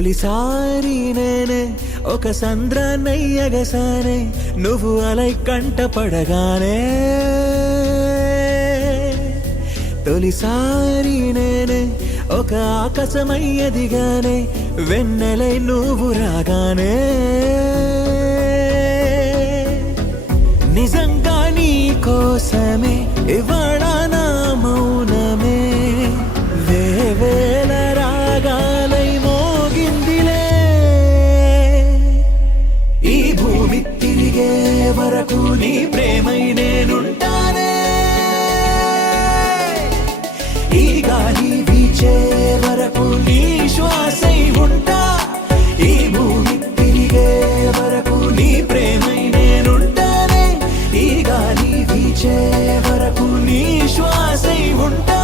తొలిసారి నేనే ఒక సంద్రాన్నయ్యగసానే నువ్వు అలై కంట పడగానే తొలిసారి నేనే ఒక ఆకాశమయ్యదిగానే వెన్నెలై నువ్వు రాగానే నిజంగా నీ కోసమే ఇవాళ నా మౌనమే వేవేల రాగాలై మోగిందిలే ఈ భూమి తిరిగే వరకు నీ ప్రేమై నేనుంటానే ఈ గాలి వీచే వరకు నీ శ్వాసై ఉంటా ఈ భూమి తిరిగే వరకు నీ ప్రేమై నేనుంటానే ఈ గాలి వీచే వరకు నీ శ్వాసై ఉంటా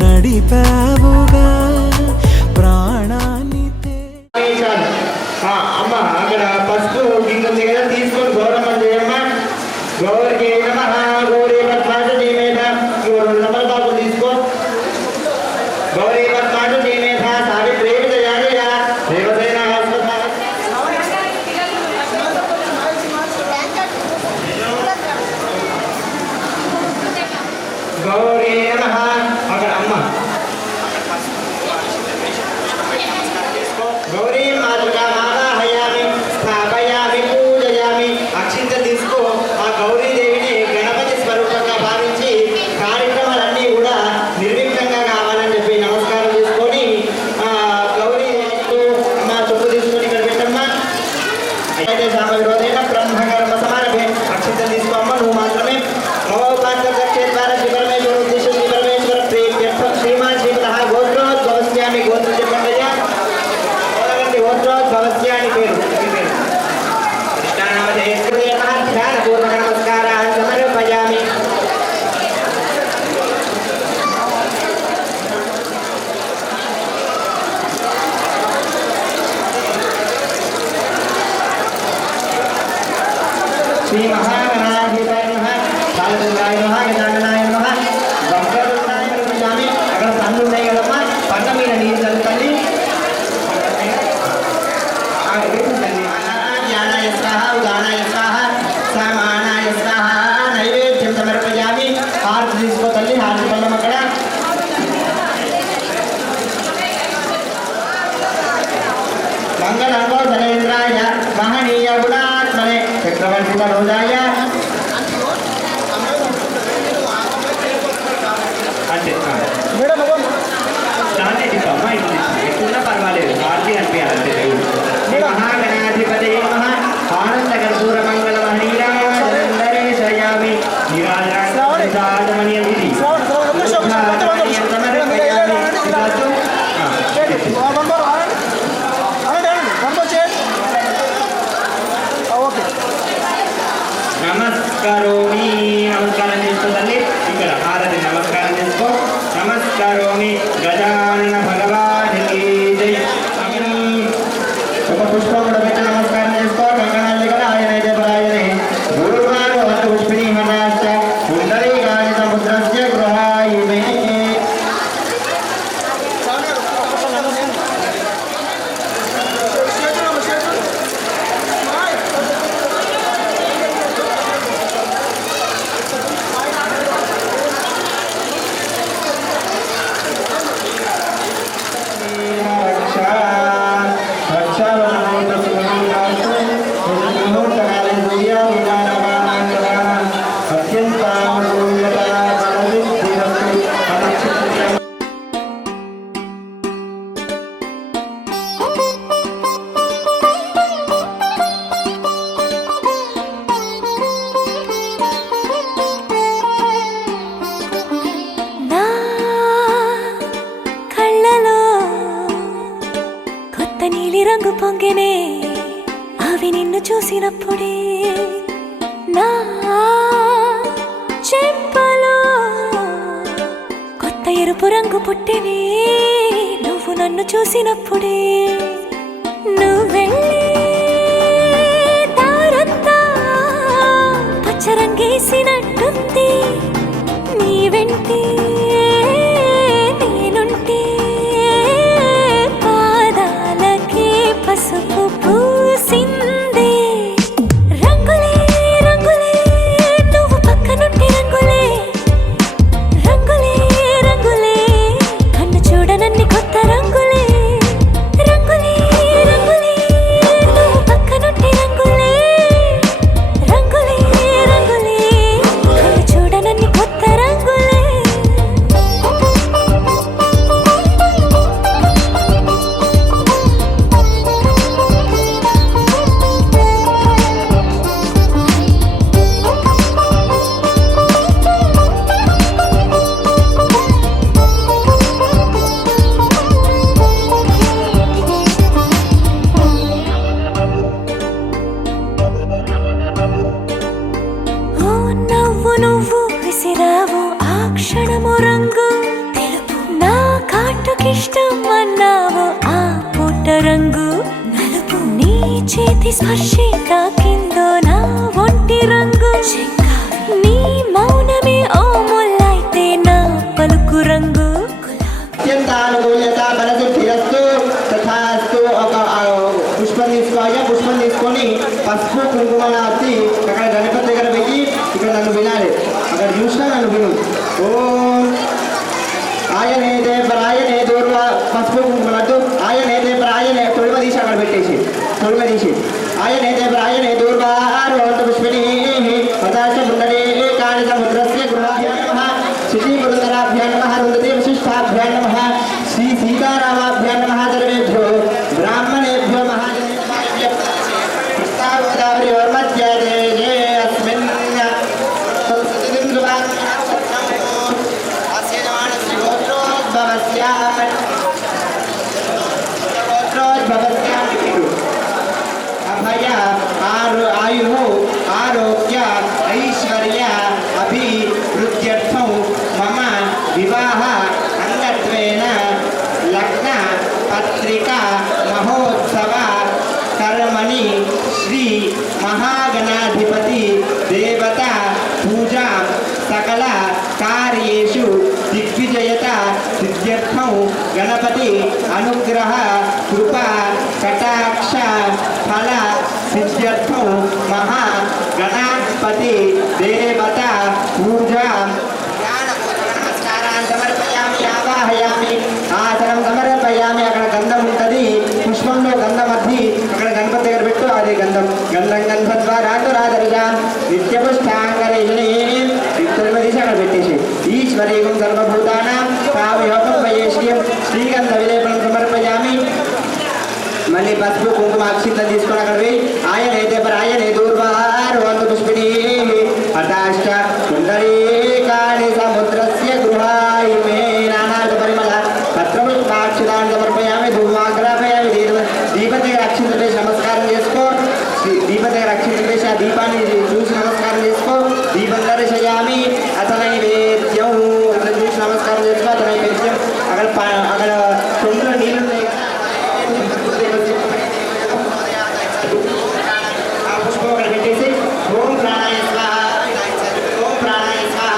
నడిపావుగా ప్రాణాన్ని అమ్మ అక్కడ ఫస్ట్ గింజలు కదా తీసుకొని గౌరవం చేయమ్మా గౌరికి నమ గౌరీ పద్మాజ జీమేధ 2 నెంబర్ బాబు తీసుకో గౌరీ పద్మాజ జీమేధ సావిత్రి విజయాలయ దేవసేన గౌరీ నమ అక్కడ అమ్మ గౌరీ మాతృక మాదాహయామి స్థాపయామి పూజయామి అక్షింత తీసుకో ఆ గౌరీదేవిని గణపతి స్వరూపంగా భావించి కార్యక్రమాలన్నీ కూడా నిర్విఘ్నంగా కావాలని చెప్పి నమస్కారం చేసుకొని గౌరీదేవితో మా చుట్టూ తీసుకొని ఇక్కడ పెట్టమ్మా అయితే సామవిరోధైన బ్రహ్మకర్మ సమారభే అక్షింత తీసుకోమ్మ నువ్వు మాత్రమే శ్రీమాన్ గోత్రం చెప్పండి గోత్రోద్భవస్యాని పేరు ధ్యానపూర్వక నమస్కారాన్ని సమర్పయామి శ్రీ మహాగణాధిపతయ నమః బాలచంద్రాయ నమః గజాననాయ నమః వక్రతుండాయ నమః. అక్కడ పన్ను ఉన్నాయి కదమ్మా పన్న మీద నీరు చల్లుతండి జ్ఞానాయ స్వాహ ఉదానాయ స్వాహ సమానాయ స్వాహ నైవేద్యం సమర్పయామి హారతి తీసుకో తల్లి హారతి పళ్ళం అక్కడ మంగళంగో ధనేంద్రాయ మహనీయ గుణాత్మనే చక్రవర్తి రోజాయ అంటే దాన్ని అమ్మాయి ఎక్కువ పర్వాలేదు హారతి అనిపించాలంటే మహాగణాధిపతి నమః ఆనంద కర్పూర మంగళ మహనీయామి నిరాజమణీయమితి నమస్కారోమి నమస్కారం చేసుకోదండి ఇక్కడ హారతి నమస్కారం చేసుకో నమస్కారోమి గజానన భగవానికి జై ఒక పుష్పం కూడా పెట్టి నమస్కారం చేసుకో కంకణాలు దగ్గర ఆయనైతే పరాయనే గురువారు వద్ద పుష్పిణి మహారాష్ట సుందరీ గాని సముద్రస్య గృహాయిమే పొంగినే అవి నిన్ను చూసినప్పుడే నా చెంపలో కొత్త ఎరుపు రంగు పుట్టినే నువ్వు నన్ను చూసినప్పుడే నువ్వెళ్ళే దారంతా పచ్చరంగేసినట్టుంది నీ వెంటే నేనుంటే పాదాలకే పసుపు పూసిందే రంగులే రంగులే నువ్వు పక్కనుంటే రంగులే రంగులే రంగులే కన్ను చూడనన్ని కొత్త రంగులే రంగులే రంగులే నువ్వు పక్కనుంటే రంగులే రంగులే రంగులే కన్ను చూడనన్ని కొత్త రంగులే ఓ నవ్వు నువ్వు విసిరావు ఆ క్షణము రంగు తెలుపు నా కాటుకిష్టం అన్నావు ఆ పూట రంగు నలుపు నీ చేతి స్పర్శే తాకిందో నా ఒంటి రంగు నీ మౌనమే ఓ ముల్లైతే నా పలుకు రంగు అత్యంతానుకూల్యత బలసిద్ధిరస్తు తథాస్తు. ఒక పుష్పం తీసుకోవాలి. పుష్పం తీసుకొని పసుపు కుంకుమ అత్తి అక్కడ గణపతి దగ్గర పెట్టి ఇక్కడ నన్ను వినాలి. అక్కడ చూసినా నన్ను విను. ఓం ఆయనేదే ప్రాయనే దూర్వ పసుపు కుంకుమలద్దు ఆయనేదే ప్రాయనే తొలిమ తీసి అక్కడ పెట్టేసి తొలిమ తీసి ఆయనేదే ప్రాయనే దూర్వారోంత పుష్పిణీ పదార్థ ముందరే కాళి సముద్రస్య గృహాభ్యో నమః శశి పురంధరాభ్యో నమః రుందతే వశిష్ఠాభ్యో నమః శ్రీ సీతారామాభ్యో నమః సర్వేభ్యో బ్రాహ్మణేభ్యో మహాజనేభ్యో కృష్ణాగోదావరి వర్మధ్యదేశే అస్మిన్ అభయ ఆయు ఆరోగ్య ఐశ్వర్య అభివృద్ధ్యర్థం మమ వివాహ అంగత్వేన లగ్న పత్రిక మహోత్సవ కర్మణి శ్రీ మహాగణాధిపతి దేవత పూజా సకల కార్యేషు దిగ్విజయత సిద్ధ్యర్థం గణపతి అనుగ్రహ కృపా కటాక్ష ఫల సిద్ధ్యర్థం మహా గణపతి దేవత పూజా నమస్కారాన్ని సమర్పయామి ఆవాహయామి ఆసనం సమర్పయామి. అక్కడ గంధం ఉంటుంది. పుష్పంలో గంధం అద్ది అక్కడ గణపతి దగ్గర పెట్టు. అదే గంధం గంధం గణపద్వారాధరిజా నిత్యపుష్టాంగరేషణి తీసి అక్కడ పెట్టేసి ఈశ్వరీయం సర్వభూతానాం కావ్యోగం వయేష్యం శ్రీగంధ విలేపనం సమర్పయామి. మళ్ళీ పసుపు కుంకుమ అక్షింతలు తీసుకొని అక్కడ పోయి ఆయనైతే ఆయనే దూర్వారోంత పుష్పిణీ హఠాష్ట సుందరీకాళి సముద్రస్య గృహాయ మే నానాద పరిమళ పత్రపుష్పాక్షితాన్ని సమర్పయామి. ధూమాగ్రాపయామి. దీపం దగ్గర అక్షింతలు వేసి నమస్కారం చేసుకో. దీపం దగ్గర అక్షింతలు వేసి ఆ దీపాన్ని చూసి నమస్కారం చేసుకో. దీపం దర్శయామి. అతని నైవేద్యం అక్కడ చూసి నమస్కారం చేసుకో. అతని నైవేద్యం అక్కడ సొంత నీళ్ళు పుష్పం అక్కడ పెట్టేసి ఓం ప్రాణాయ స్వాహ ఓం ప్రాణాయ స్వాహ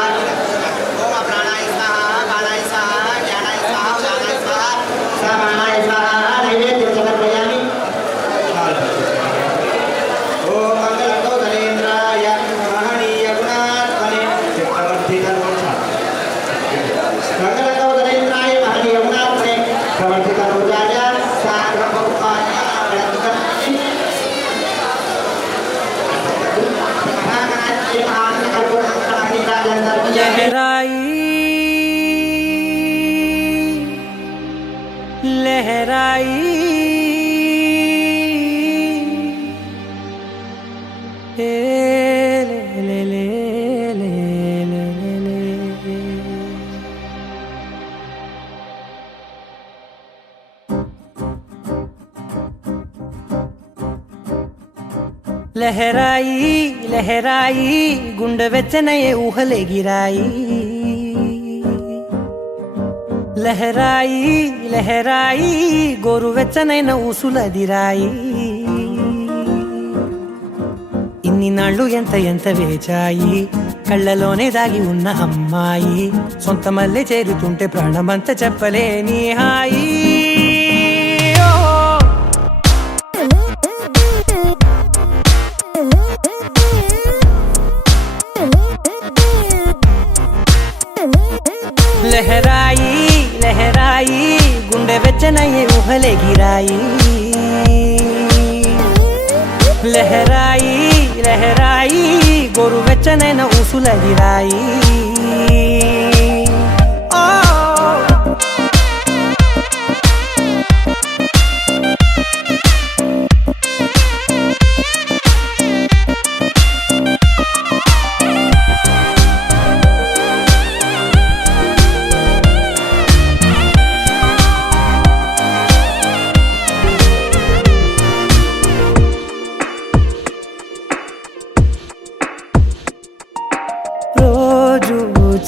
ఓం అప్రాణాయ స్వాహ బాణాయ స్వాహ జ్ఞానాయ స్వాహ ఉదానాయ స్వాహ సమానాయ స్వాహ నైవేద్యం సమర్పయామి. ఓం మంగళతో ధనేంద్రాయ మహనీయ గుణాత్మనే మంగళతో ధనేంద్రాయ మహనీయ గుణాత్మనే ప్రవర్తిత పూజాయ సాగ్రపూర్వాయ लहराई ले ले ले ले ले ले ले లహరాయి లహరాయి గుండె వెచ్చనయే ఊహలెగిరాయి లహరాయి లహరాయి గోరు వెచ్చనైన ఊసులదిరాయి ఇన్ని నాళ్ళు ఎంత ఎంత వేచాయి కళ్ళలోనే దాగి ఉన్న అమ్మాయి సొంత మల్లె చేరుతుంటే ప్రాణమంతా చెప్పలేని హాయి లహరాయి లహరాయి గుండె వెచ్చనయ్యే ఊహలెగిరాయి లహరాయి లహరాయి గోరు వెచ్చనైన ఊసులదిరాయి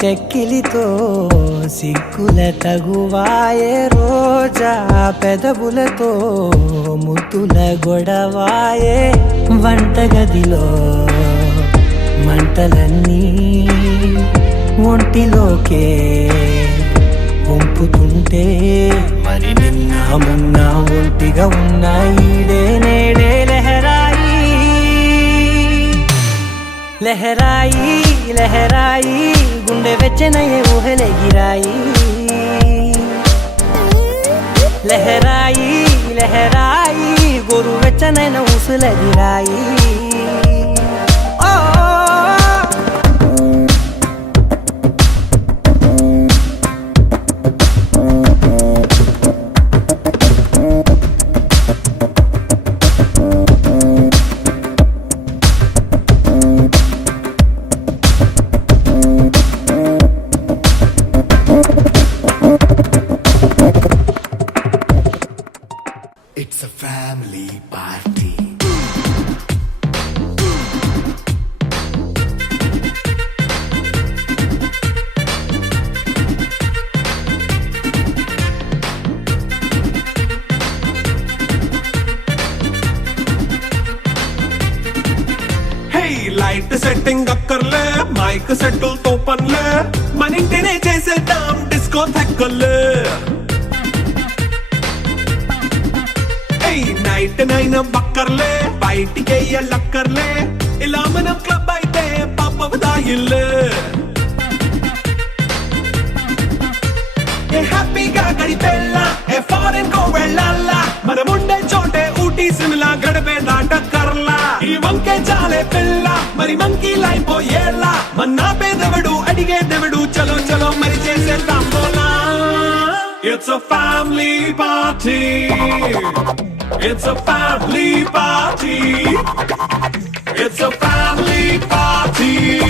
చెక్కిలితో సిగ్గుల తగువాయే రోజా పెదవులతో ముద్దుల గొడవాయే వంటగదిలో మంటలన్నీ ఒంటిలోకే వంపుతుంటే మరి నిన్న మొన్న ఒంటిగా ఉన్నాయిడే నేడే లహరాయి లహరాయి లహరాయి గుండె వెచ్చనయ్యే ఊహలెగిరాయి లహరాయి లహరాయి గోరు వెచ్చనైన ఊసులదిరాయి It's a family party. Hey, light setting అక్కర్లే మైక్ సెట్టులతో పనులే మన ఇంటినే చేసేద్దాం డిస్కో థెక్కలే నైట్ నైన్ బక్కర్లే బయటికి ఎల్లక్కర్లే ఇలా మనం క్లబ్ అయితే పాపదాయిల్లే హ్యాపీగా గడిపెళ్ళా ఏ ఫారెన్ కో వెళ్ళాలా మనం ఉండే చోటే ఊటీ సిమ్లా గడిపే దాటక్కర్లా ఈ వంకే చాలే పిల్ల మరి మంకీ లైపోయేలా మన్నా పేదవడు అడిగేదెవడు చలో చలో మరి చేసేద్దాం బోలా It's a family party. It's a family party. It's a family party.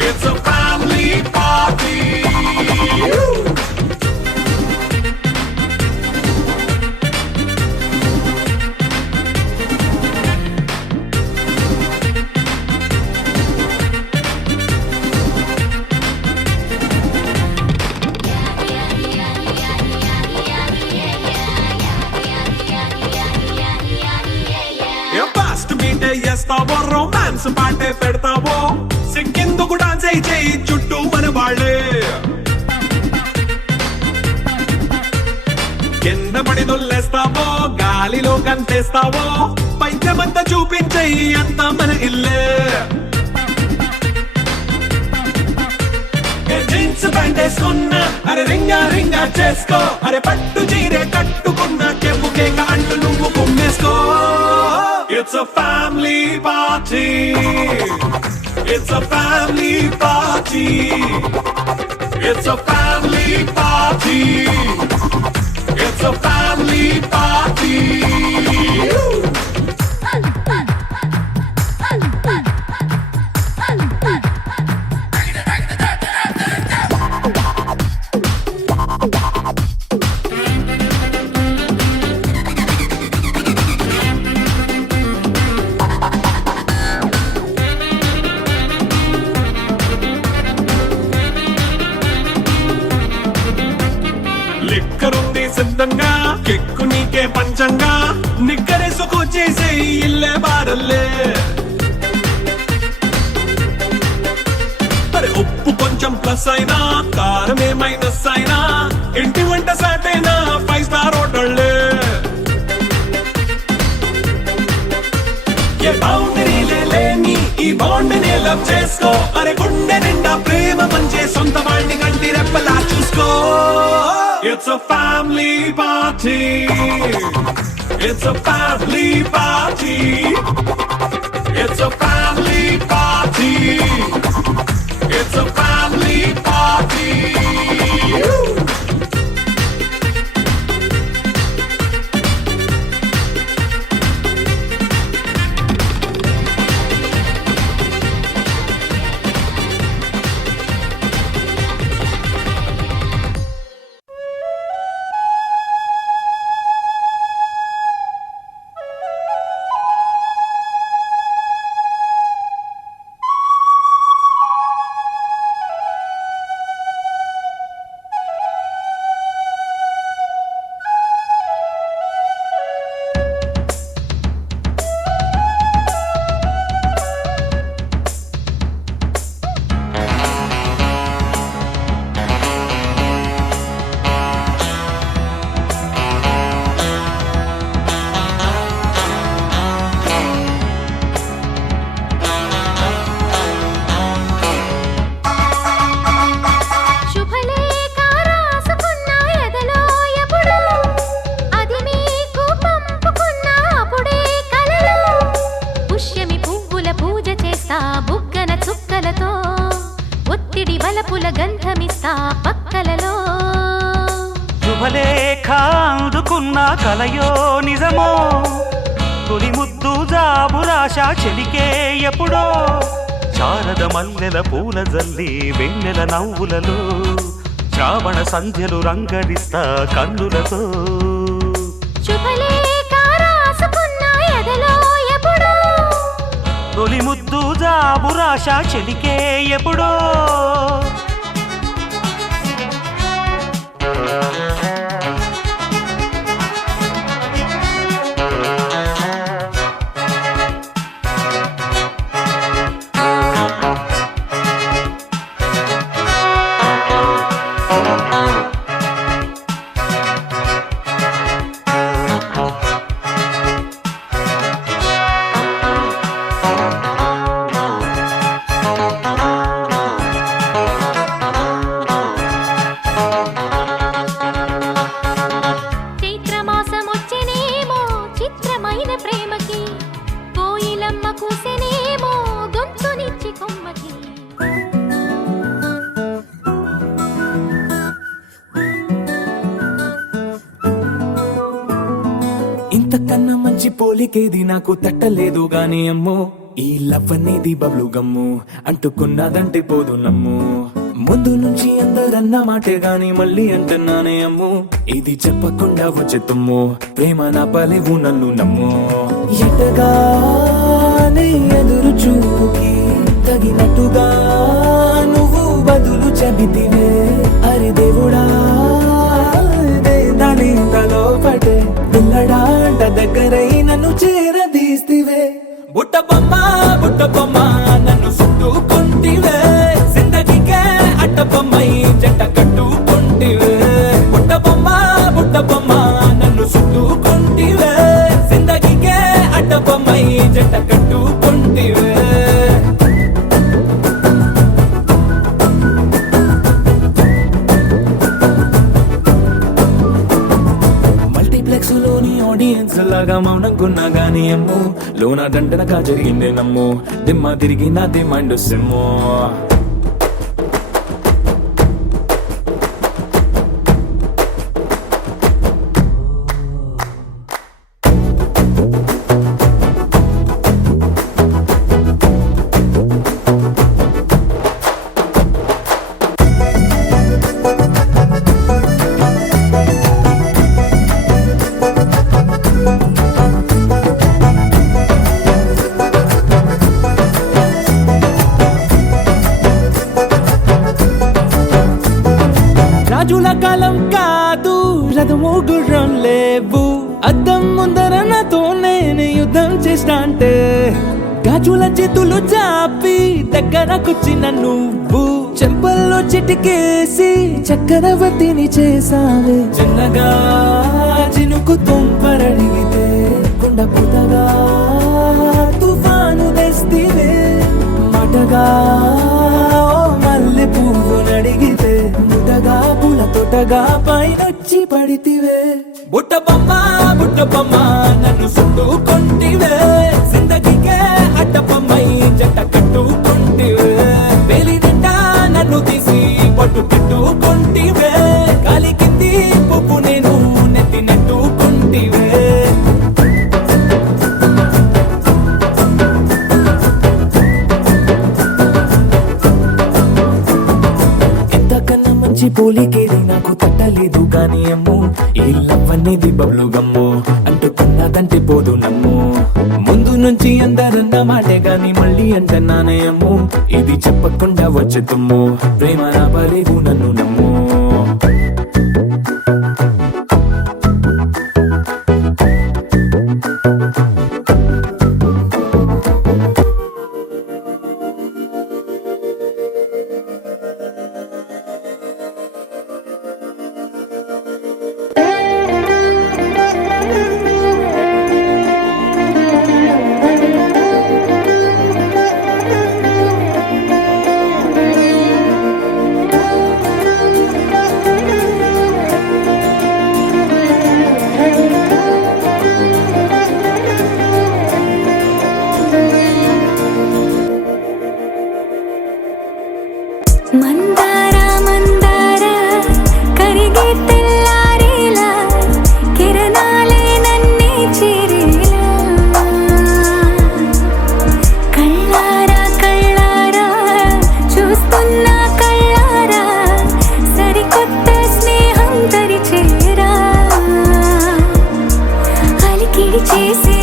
It's a family party. చేస్తావో రొమాన్స్ పాటే పెడతావో సిక్కిందుకు డాన్స్ చేయి చుట్టూ మన వాళ్ళే కింద పడి దొల్లేస్తావో గాలిలో కంటేస్తావో పైద్యమంతా చూపించేయి అంతా మన ఇల్లే జీన్స్ ప్యాంట్ వేసుకున్నా అరే రింగా రింగా చేసుకో అరే పట్టు చీరే కట్టుకున్న చెప్పుకే కాళ్ళు నువ్వు కుమ్మేసుకో It's a family party. It's a family party. It's a family party. It's a family party. సిద్ధంగా కెక్కు నీకే పంచంగా నిక్కరేసుకు చేసే ఇల్లే బారల్లే అరే ఉప్పు కొంచెం ప్లస్ అయినా కారమే మైనస్ అయినా ఇంటి వంట సాటైనా 5 స్టార్ హోటళ్ళే ఏ బౌండరీలే లేని ఈ బాండ్ని లవ్ చేసుకో అరే గుండె నిండా ప్రేమ పంచే సొంత వాడిని కంటి రెప్పలా చూసుకో it's a family party it's a family party it's a family party it's a family party శుభలేఖ అందుకున్న కలయో నిజమో తొలి ముద్దు జాబురాశ చెలికే ఎప్పుడో శారద మల్లెల పూల జల్లి వెన్నెల నవ్వులలో శ్రావణ సంధ్యలు రంగరిస్తా కన్నులతో తొలి ముద్దు జాబురాశ చెలికే ఎప్పుడో ఇంతకన్నా మంచి పోలికేది నాకు తట్టలేదు గాని అమ్మో ఈ లవ్ అనేది బబ్లు గమ్ము అంటుకున్నదంటే పోదు నమ్ము ముందు నుంచి అందరన్న మాటే గాని మళ్ళీ అంటున్నానే అమ్ము ఇది చెప్పకుండా వచ్చే తుమ్ము ప్రేమ నా పలేవు నన్ను నమ్ము ఎటగానే ఎదురు చూకి తగినట్టుగా నువ్వు బదులు చెబితివే అరి దేవుడా దాని తలో పటే పిల్లడాంట దగ్గరై నన్ను చేరదీస్తివే బుట్ట బొమ్మ నన్ను చుట్టుకుంటివే జిందగీకే అట్ట బొమ్మై జంట కట్టుకుంటివే బుట్ట బొమ్మ నన్ను చుట్టుకుంటివే జిందగీకే అట్ట బొమ్మై జంట కట్టుకుంటివే లోని ఆడియన్స్ లాగా మౌనంకున్నా గానీ అమ్ము లోన దండనగా జరిగిందే నమ్ము దిమ్మ తిరిగి నా దిమ్మండు సిమ్ము రాజుల కాలం కాదు, రథము గుర్రం లేవు. అద్దం ముందర నాతో నేను యుద్ధం చేస్తా అంటే గాజుల చేతులు చాపి దగ్గరకొచ్చిన నువ్వు చెంపల్లో చిటికేసి చక్రవర్తిని చేసావే. చిన్నగా చినుకు తుంపరడిగితే కొండ పుటగా తుఫాను తెస్తివే. మాటగా మల్లె పువ్వు నడిగితే ముటగా పుల తోటగా పైనొచ్చి పడితివే. బుట్టబొమ్మ బుట్టబొమ్మ నన్ను చుట్టుకొంటివే. జిందగీకే అడ్డబొమ్మై జంట కట్టుకొంటివే. వేలి నిండా నన్ను తీసి పట్టు పెట్టుకొంటివే. గాలి కింది పువ్వు నేను నెత్తి నెట్టుకొంటివే. ఎంతకన్నా మంచి పోలికేది నాకు తట్టలేదు కానీ అమ్ము. ఈ లవ్ అనేది బబ్లు గమ్ము, అంటుకున్నదంటే పోదు నమ్ము. ముందు నుంచి అందరన్న మాటే గాని మళ్ళీ అంటున్నానే అమ్ము. ఇది చెప్పకుండా వచ్చే తుమ్ము, ప్రేమ రాబలేదు నన్ను నమ్ము. మందార మందార కరిగే తెల్లారేలా కిరణాలే నన్నే చేరేలా. కళ్ళారా కళ్ళారా చూస్తున్నా కళ్ళారా సరికొత్త స్నేహం తరిచేరా. అలికిడి చేసే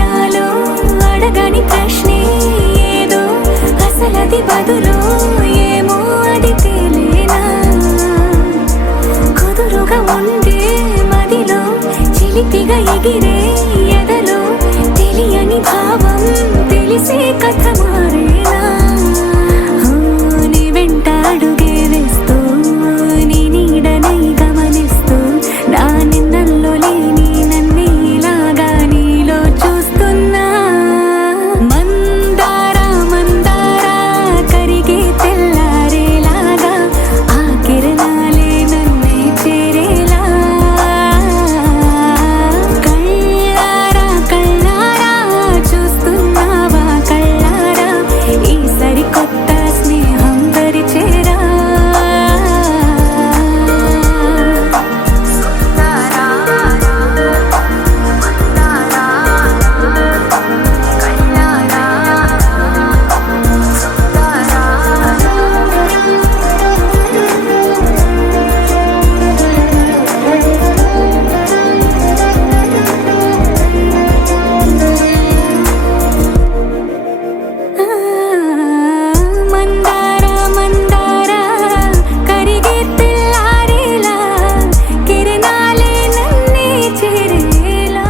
నాలో అడగని ప్రశ్నే ఏదో అసలది బదులు ఏమో అది తేలేనా. కుదురుగా ఉండే మదిలో చిలిపిగా ఎగిరే ఎదలో తెలియని భావం తెలిసే కథ మారేనా. నీ వెంట అడుగే వేస్తూ నీ నీడనై గమనిస్తూ నా నిన్నల్లో లేని నన్నే ఇలాగా నీలో చూస్తున్నా. మందార మందార కరిగే తెల్లారేలాగా ఆ కిరణాలే నన్నే చేరేలా. కళ్ళారా కళ్ళారా చూస్తున్నావా కళ్ళారా ఈ సరికొత్త స్నేహం పరిచేరా. మందార మందార కరిగే తెల్లారేలా కిరణాలే నన్నే చేరేలా.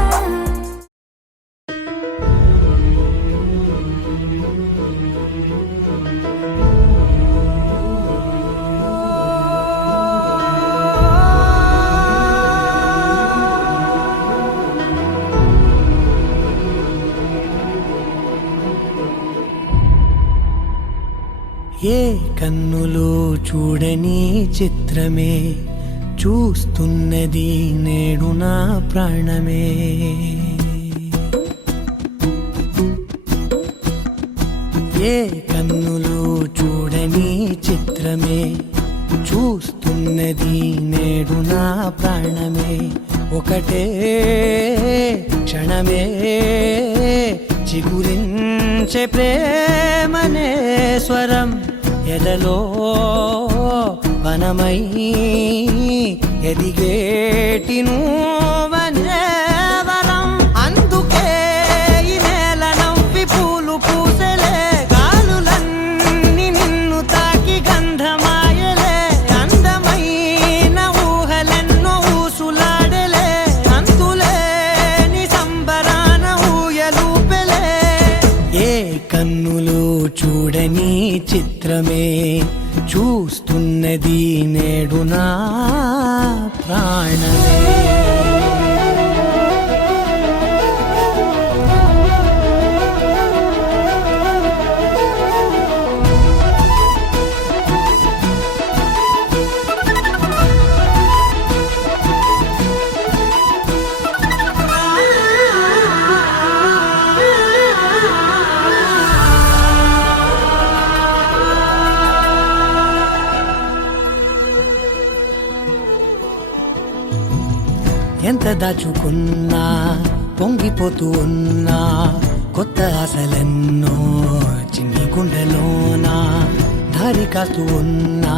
ఏ కన్నులో చూడని చిత్రమే చూస్తున్నది నేడు నా ప్రాణమే. ఏ కన్నులో చూడని చిత్రమే చూస్తున్నది నేడు నా ప్రాణమే. ఒకటే క్షణమే చిగురించే ప్రేమనే స్వరం ఎదలో వనమై ఎదిగేటి నువ్వనే వరం. అందుకే ఈ నేల నవ్వి పూలు పూసలే గాలులన్నీ నిన్ను తాకి గంధమాయలే. అందమైన చూడని చిత్రమే చూస్తున్నది నేడు నా ప్రాణమే. ఎంత దాచుకున్నా పొంగిపోతూ ఉన్నా కొత్త ఆశలెన్నో చిన్ని గుండెలోనా దారి కాస్తూ ఉన్నా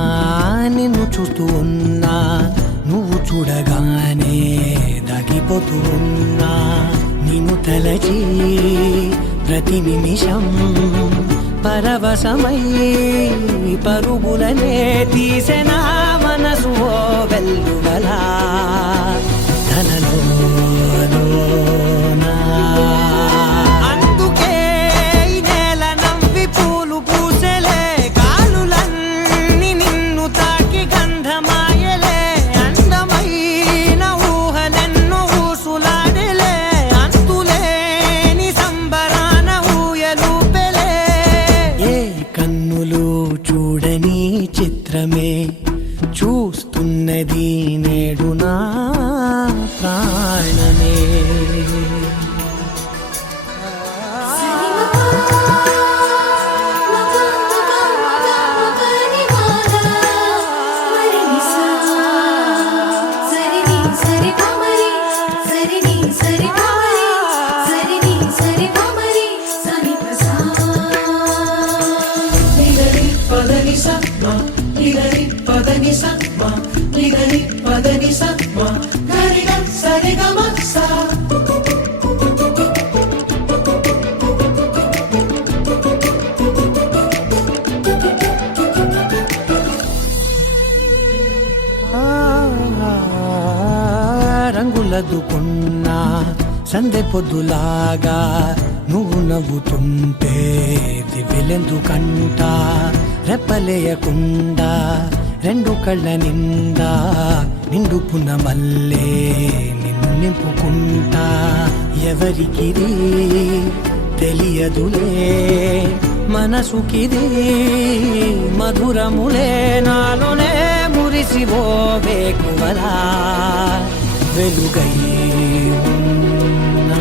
నిన్ను చూస్తూ ఉన్నా నువ్వు చూడగానే దాగిపోతూ ఉన్నా నిన్ను తలచి ప్రతి నిమిషం పరవశమై పరుగులనే తీసెనా మనసు ఓ వెల్లువలా అందుకే ఈ నేల నవ్వి పూలు పూసెలే కాలులన్నీ నిన్ను తాకి గంధమాయలే అందమైన ఊహలెన్నో ఊసులాడలే అంతులేని సంబరాన ఊయలూపెలే. ఏ కన్నులు చూడని చిత్రమే చూస్తున్నది నేడు నా ప్రాణమే. రంగులదుకున్నా సందె పొద్దులాగా నువ్వు నవ్వుతుంటే దివ్వెలెందుకంట రెప్పలేయకుండా రెండు కళ్ళ నిండా నిండుకున్న మల్లే నిన్ను నింపుకుంటా. ఎవరికిది తెలియదులే మనసుకిది మధురములే నాలోనే మురిసివో వేకువలా వెలుగై ఉన్నా.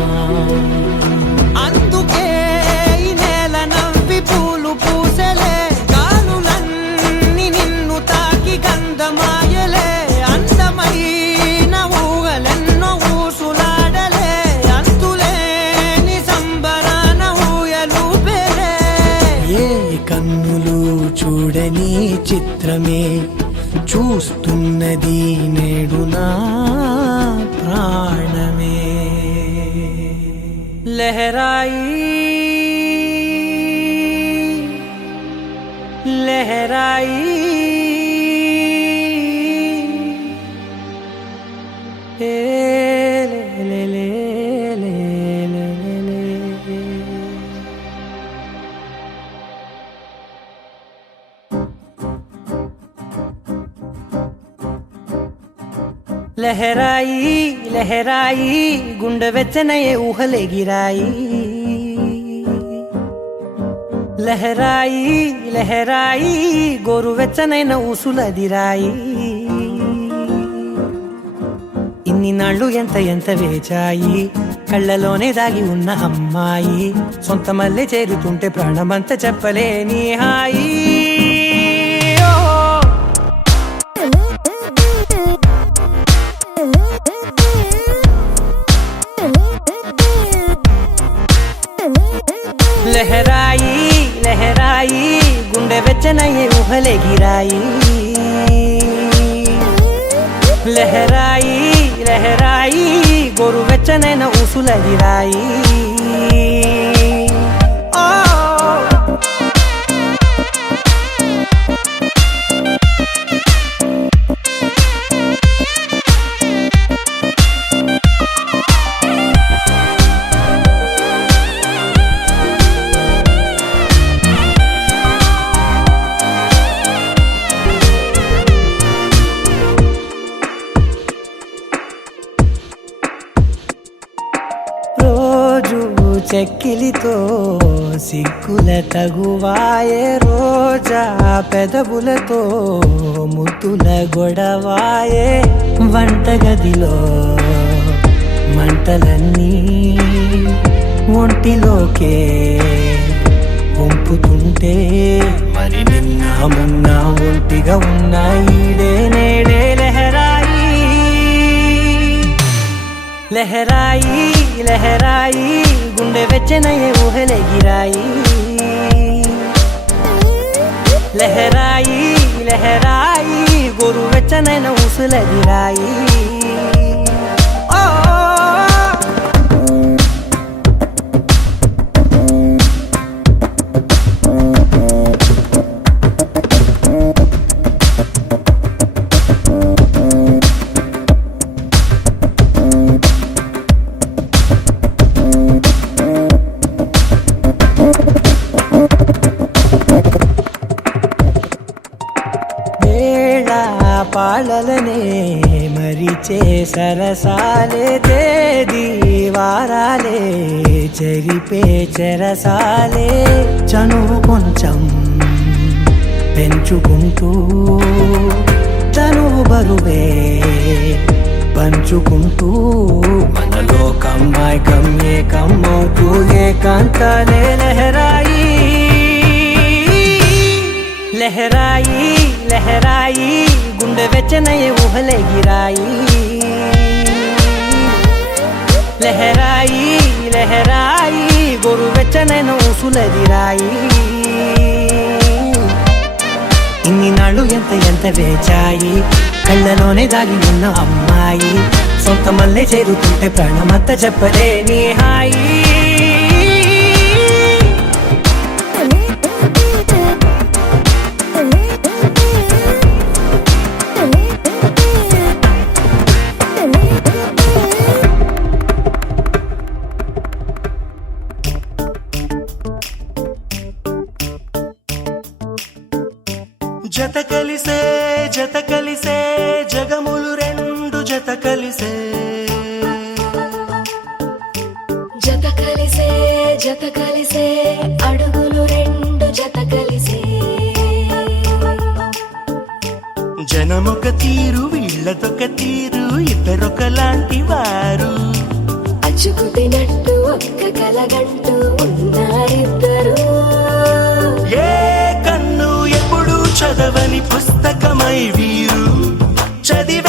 అందుకే ఈ నేల నవ్వి పూలు పూసెలే గాలులన్నీ నిన్ను తాకి గంధమాయలే అందమైన ఊహలెన్నో ఊసులాడలే అంతులేని సంబరాన ఊయలూపెలే. ఏ కన్నులు చూడని చిత్రమే చూస్తున్నది నేడు నా ప్రాణమే. లహరాయి లహరాయి ఏ లే లే లే లే లే. లహరాయి లహరాయి గుండె వెచ్చనయే ఊహలెగిరాయి. లహరాయి లహరాయి గోరువెచ్చనైన ఊసులదిరాయి. ఇన్ని నాళ్ళు ఎంత ఎంత వేచాయి కళ్ళలోనే దాగి ఉన్న అమ్మాయి సొంత మల్లె చేరుతుంటే ప్రాణమంత చెప్పలేని హాయి. లహరాయి లహరాయి గుండె వెచ్చనయ్యే ఊహలెగిరాయి. లహరాయి లహరాయి గోరువెచ్చనైన ఊసులదిరాయి. చెక్కిలితో సిగ్గుల తగువాయే రోజా పెదవులతో ముద్దుల గొడవాయే వంటగదిలో మంటలన్నీ ఒంటిలోకే వంపుతుంటే మరి నిన్న మొన్న ఒంటిగా ఉన్న ఈడే నేడే లహరాయి లహరాయి లహరాయి గుండె వెచ్చనయే ఊహలెగిరాయి లహరాయి లహరాయి గోరు వెచ్చనైన ఊసులెగిరాయి పాలలనే మరిచే సరసాలే తేదీ వారాలే చెరిపే చెరసాలే చనువు కొంచెం పెంచుకుంటూ చనువు బరువే పంచుకుంటూ మనలో కమ్మాయికం ఏకమవుతూ ఏకాంతాలే లహరాయి లహరాయి లహరాయి గుండె వెచ్చనయే ఊహలెగిరాయి లహరాయి లహరాయి గోరు వెచ్చనైన ఊసులెగిరాయి ఇన్ని నాళ్ళు ఎంత వేచాయి కళ్ళలోనే దాగి ఉన్న అమ్మాయి సొంత మల్లె చేరుతుంటే ప్రాణమంత చెప్పలేని హాయి జత కలిసే జగములు రెండు జత కలిసే జత కలిసే అడుగులు రెండు జత కలిసే జనమొక తీరు వీళ్ళదొక తీరు ఇద్దరొకలాంటి వారు అచ్చుకుతినట్టు ఒక్క కలగంటూ ఉన్నారిద్దరు ఏ కన్ను ఎప్పుడు చదవని పుస్తకమై వీరు చదివేస్తున్నారానందంగా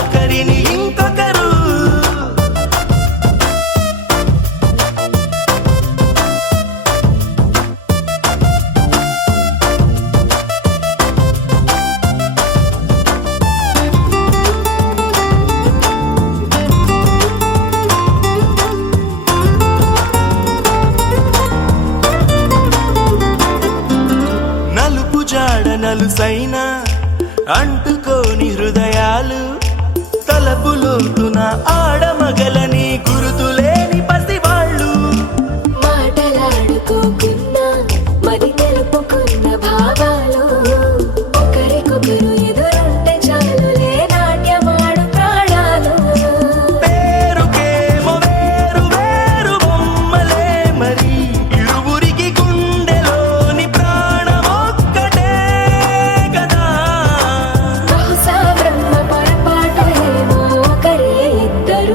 ఒకరిని ఇంకొకరు నలుసైనా అంటుకోని హృదయాలు తలపులోతున ఆడమగలని గురుతులేని పసివాళ్ళు మాటలాడుకోకున్నా మరి తెలుపుకున్న భావాలు ఒకరికొకరు ఎదురుంటే చాలులే నాట్యమాడు ప్రాణాలు పేరుకేమో వేరు వేరు బొమ్మలే మరి ఇరువురికి గుండెలోని ప్రాణమొక్కటే కదా బహుశా బ్రహ్మ పొరపాటు ఏమో ఒకరే ఇద్దరు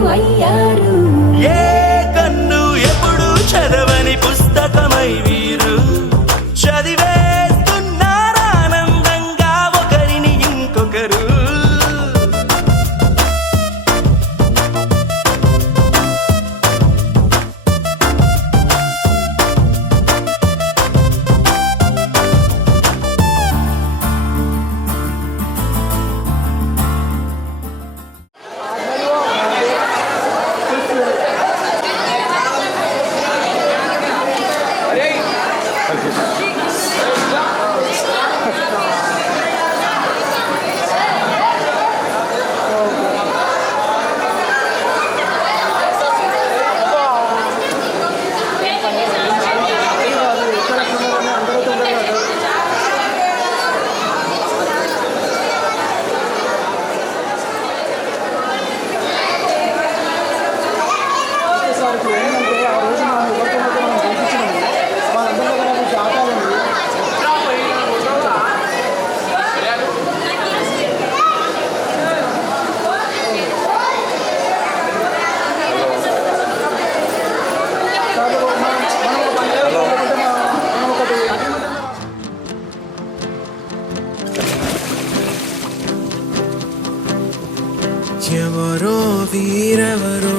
ఎవరో వీరెవరో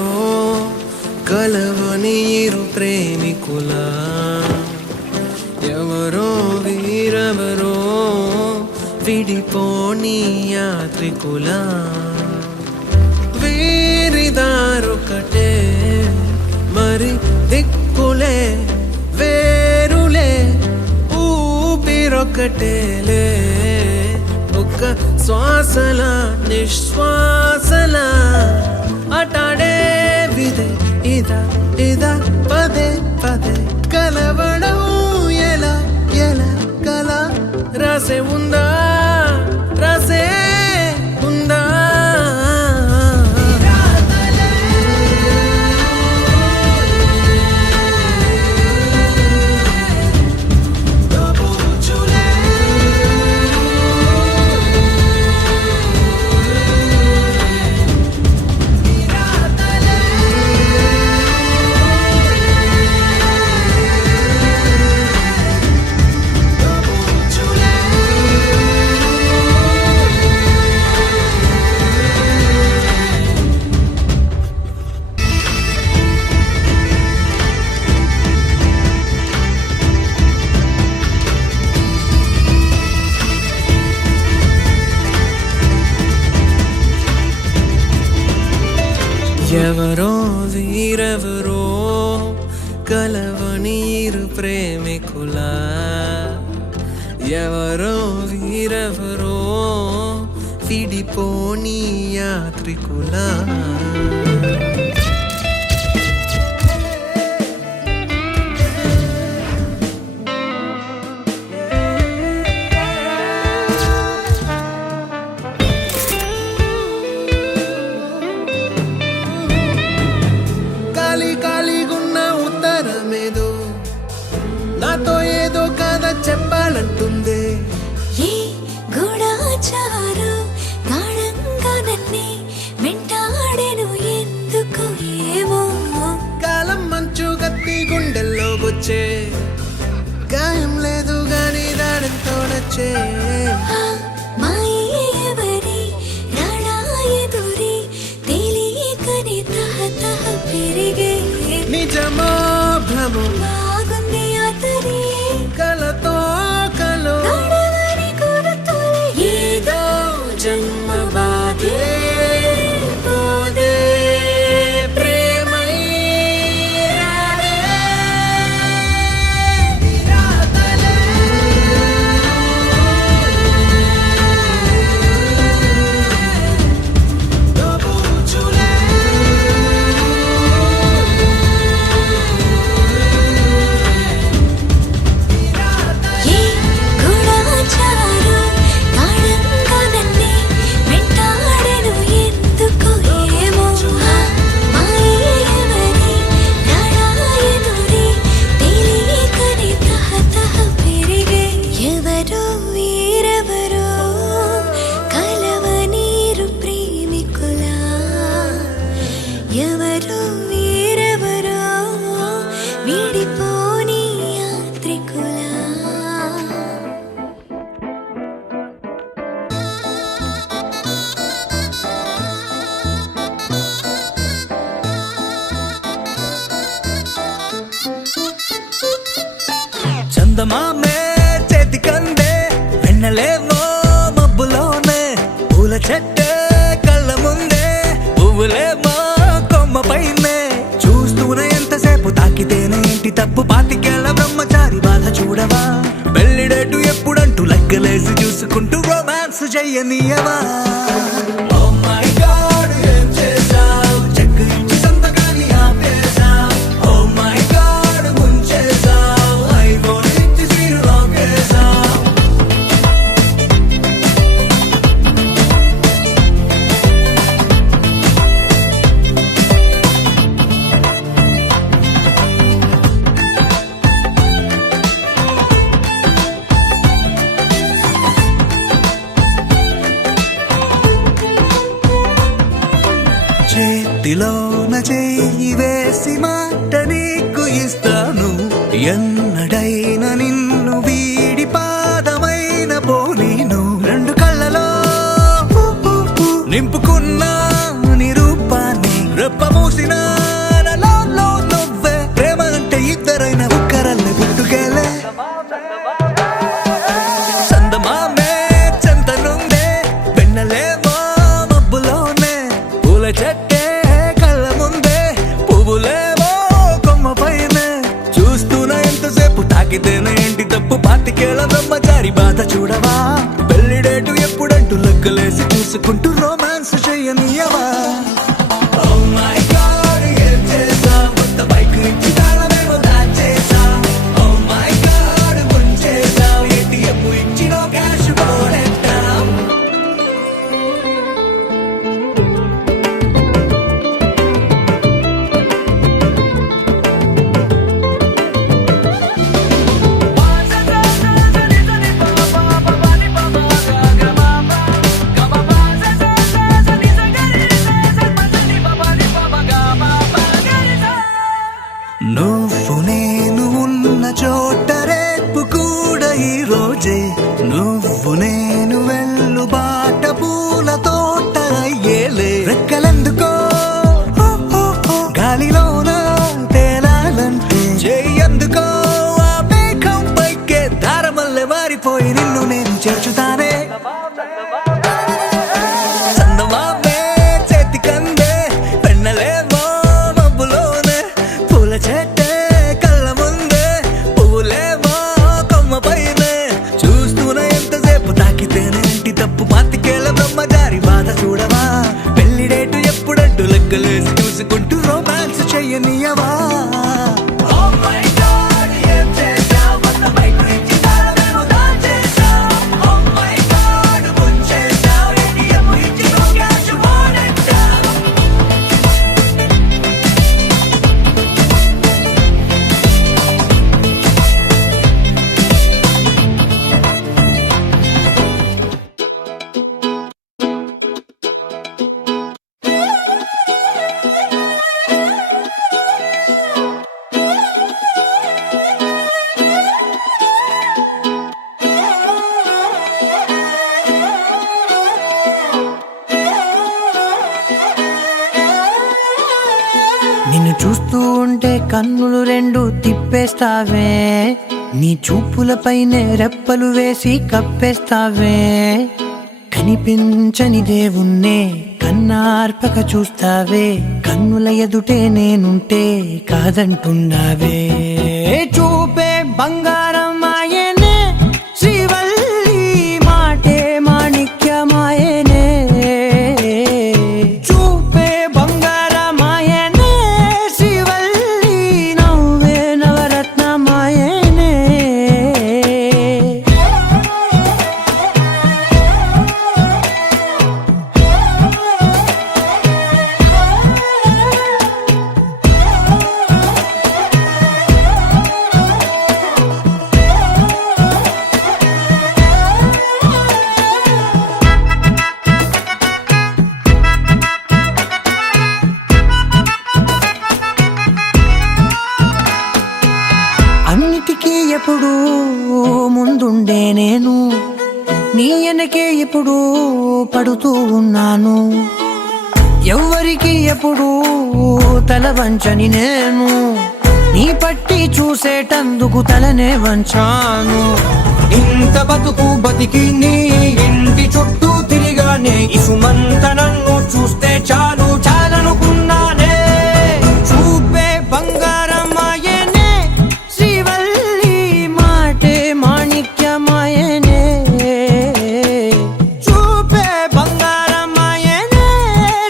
కలవని ఇరు ప్రేమికుల ఎవరో వీరెవరో విడిపోని యాత్రికుల వీరిదారొకటే మరి దిక్కులే వేరులే ఊపిరొకటేలే ఒక్క శ్వాసల నిశ్వాసల అటాడే విదే ఇదా ఇదా పదే పదే కలవడం ఎలా ఎలా కల రాసే ఉందా రాసే ఉందా ఎవరో వీరెవరో కలవని ఇరు ప్రేమికుల ఎవరో వీరెవరో విడిపోని యాత్రికుల ఖాళీగున్న ఉత్తరమేదో నాతో ఏదో కథ చెప్పాలంటుంది ఏ గూఢాచారు గాఢంగా నన్నే వెంటాడెను ఎందుకు ఏమో కాలం మంచు గత్తి గుండెల్లో వచ్చే గాయం లేదు గాని దాడంతో నచ్చే ఆ మాయే ఎవరి రాడా ఎదురి తెలియకని తహతహ పెరిగే నిజమో భ్రమో బాగుంది అతని కలతో కలో గడవని గుర్తులే ఏదో జన్మ బాధే పోదే ప్రేమై రాదే రాతలే దోబుచులే ఏ గూఢాచారు గాఢంగా నన్నే వెంటాడెను ఎందుకు ఏమో మాయే ఎవరి రాడా ఎదురి తెలియకని తహతహ పెరిగే ఎవరో వీరెవరో కలవనీరు ప్రేమికుల ఎవరో వీరెవరో విడిపోని యాత్రికుల చందమామే చేతికందే వెన్నలేవో మబ్బులోనే పూల చెట్టే కళ్ళ ముందే పువ్వులేమో కొమ్మ పైనే చూస్తూనే ఎంతసేపు తాకితేనే ఇంటి తప్పు పాతికేళ్ల బ్రహ్మచారి బాధ చూడవా పెళ్లిడేటు ఎప్పుడంటూ లెక్కలేసి చూసుకుంటూ రొమాన్స్ చెయ్యనీయవా Oh my God, ఏం చేశావ్? చెక్కు ఇచ్చి సంతకాన్ని ఆపేశావ్. Oh my God, ముంచేశావ్. iPhone ఇచ్చి screen lock చేశావ్. చేతిలోన చెయ్యి వేసి మాట నీకు ఇస్తాను ఎన్నడైనా నిన్ను వీడి పాదమైన పోనీను రెండు కళ్ళలో నింపుకున్నా బ్రహ్మచారి బాధ చూడవా పెళ్లి డేటు ఎప్పుడంటూ లెక్కలేసి చూసుకుంటూ రొమాన్స్ చెయ్యనియవా Oh my God, ఏం చేసా కొత్త బైక్ ఇచ్చి తాళమేమో దాచేసా Oh my God, ముంచేసా ATM ఇచ్చినో క్యాష్ పోనెట్టా నువ్వు నేను ఉన్న చోట రేపు కూడా ఈ రోజే నువ్వు నేను వెళ్ళు బాట పూల తోట అయ్యేలే రెక్కలెందుకో గాలిలోన తేలాలంటే చెయ్యందుకో ఆ మేఘం పైకే దారమల్లె మారిపోయి నిన్ను నేను చేర్చుతానే చందమామే చేతికందే పెన్నలేమో మబ్బులోనే పూల చెట్టే కళ్ళ ముందే పువ్వులేమో కొమ్మ పైనే చూస్తూనే ఎంతసేపు తాకితేనే ఇంటి తప్పు పాతికేళ్ళ బ్రహ్మచారి బాధ చూడవా పెళ్లి డేటు ఎప్పుడంటూ లెక్కలేసి చూసుకుంటూ రొమాన్స్ చెయ్యనియవా Oh my God, ఏం చేశావ్ కొత్త బైక్ ఇచ్చి తాళమేమో దాచేశావ్ Oh my God, ముంచేశావ్ ATM ఇచ్చి నో క్యాష్ పోనెట్టావ్ నిన్ను చూస్తూ ఉంటే కన్నులు రెండు తిప్పేస్తావే నీ చూపులపైనే రెప్పలు వేసి కప్పేస్తావే కనిపించని దేవుణ్ణే కన్నార్పక చూస్తావే కన్నుల ఎదుటే నేనుంటే కాదంటున్నావే చూపే బంగారం ఆయనే శ్రీవల్లి మాటే మాణిక్యమాయనే చూపే బంగారమాయనే శ్రీవల్లి నవ్వే నవరత్నమాయనే అన్నిటికీ ఎప్పుడు ముందుండే నేను నీ వెనకే ఎప్పుడు పడుతూ ఉన్నాను ఎవ్వరికి ఎప్పుడు తల వంచని నేను నీ పట్టి చూసేటందుకు తలనే వంచాను ఇంత బతుకు బతికి నీ ఇంటి చుట్టూ తిరిగానే ఇసుమంత నన్ను చూస్తే చాలు చాలనుకున్నానే చూపే బంగారమాయనే శ్రీవల్లి మాటే మాణిక్యమాయనే చూపే బంగారమాయనే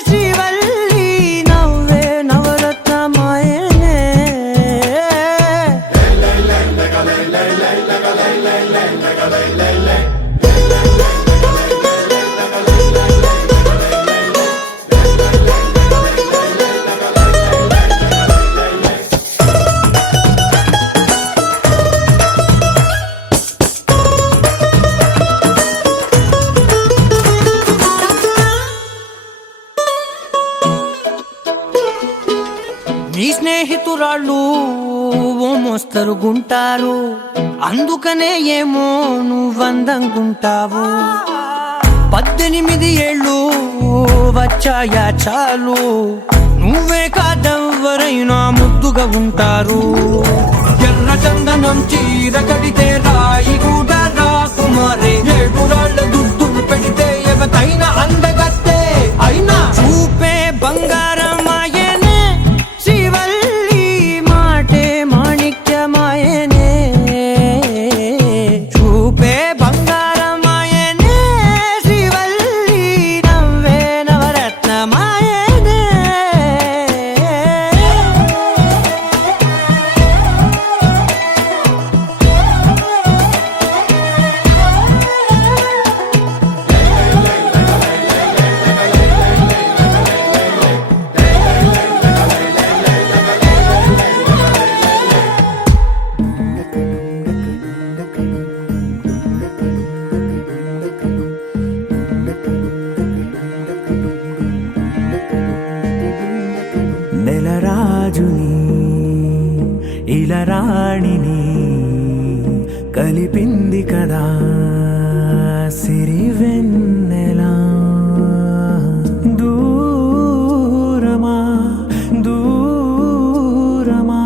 శ్రీవల్లి నవ్వే నవరత్నమాయనే నీ స్నేహితురాళ్ళు ఓ మోస్తరుగుంటారు అందుకనే ఏమో నువ్వందంగుంటావు 18 ఏళ్ళు వచ్చాయా చాలు నువ్వే కాదెవ్వరైనా ముద్దుగా ఉంటారు ఎర్ర చందనం చీర కడితే రాయి కూడా రాకుమారే 7 రాళ్ళ దుద్దులు పెడితే ఎవతైనా అందగత్తే అయినా చూపే బంగారమాయనే శ్రీవల్లి మాటే మాణిక్యమాయనే చూపే రాణిని కలిపింది కదా సిరి వెన్నెలా దూరమా దూరమా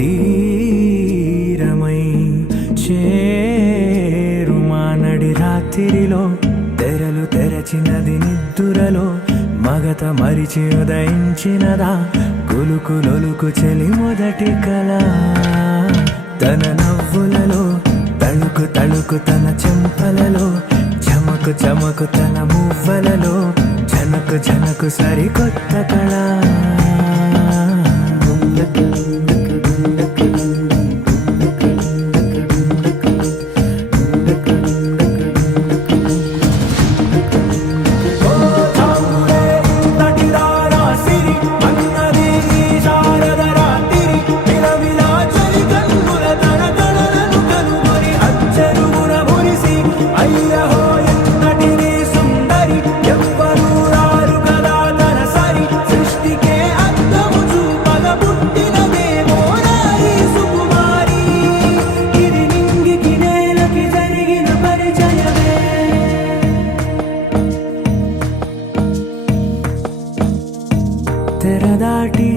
తీరమై చేరుమా నడి రాత్రిలో తెరలు తెరచినది నిద్దురలో మగత మరిచి ఉదయించినదా కులుకు లొలుకు చెలి మొదటి కళ తన నవ్వులలో తళుకు తళుకు తన చెంపలలో చమకు చమకు తన మువ్వలలో జనకు జనకు సరికొత్త కళ తెరదాటి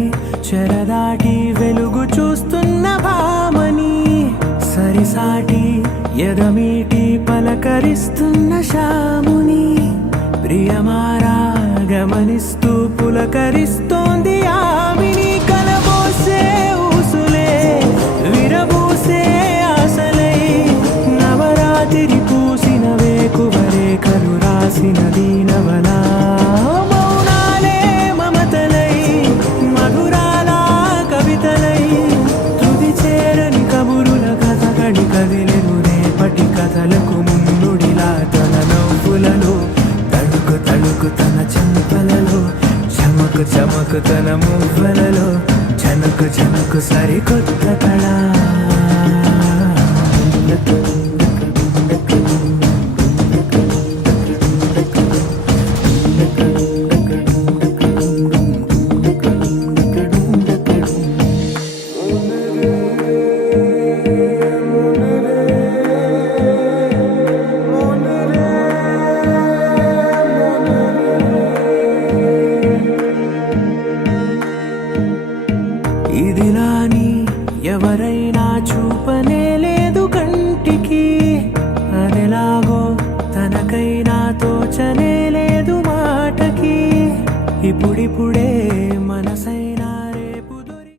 చెరదాటి వెలుగు చూస్తున్న భామని సరిసాటి ఎదమీటి పలకరిస్తున్న శాముని ప్రియమారా గమనిస్తూ పులకరిస్తోంది ఆమిని కలబోసే ఊసులే విరబూసే ఆశలై నవరాత్రి పూసిన వేకువరేఖలు రాసిన దీనవలా కదిలెను రేపటి కథలకు ముందుడిలా తన నవ్వులలో తళుకు తళుకు తన చెంపలలో చమకు చమకు తన మువ్వలలో జనకు జనకు సరికొత్త కళ ఇదిలాని ఎవరైనా